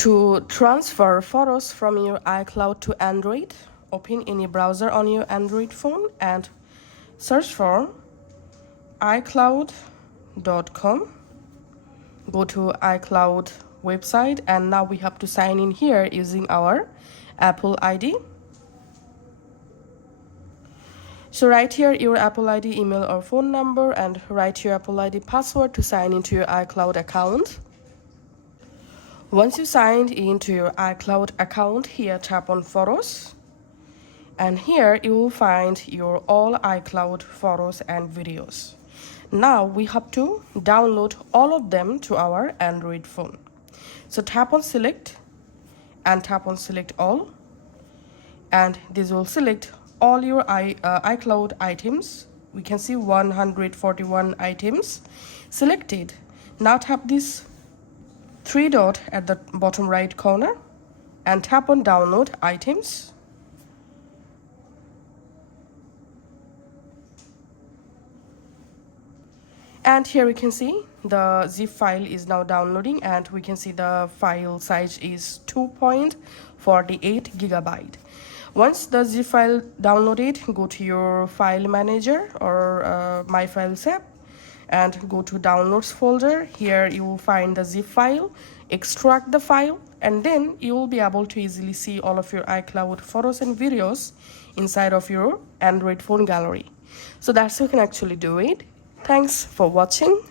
To transfer photos from your iCloud to Android, open any browser on your Android phone and search for iCloud.com. Go to iCloud website, and now we have to sign in here using our Apple ID. So write here your Apple ID email or phone number and write your Apple ID password to sign into your iCloud account. Once you signed into your iCloud account, here tap on Photos, and here you will find your all iCloud photos and videos. Now we have to download all of them to our Android phone. So tap on Select and tap on Select All, and this will select all your iCloud items. We can see 141 items selected. Now tap this three dot at the bottom right corner and tap on Download Items. And here we can see the zip file is now downloading, and we can see the file size is 2.48 gigabyte. Once the zip file downloaded, go to your file manager or My Files app and go to Downloads folder. Here you will find the zip file, extract the file, and then you will be able to easily see all of your iCloud photos and videos inside of your Android phone gallery. So that's how you can actually do it. Thanks for watching.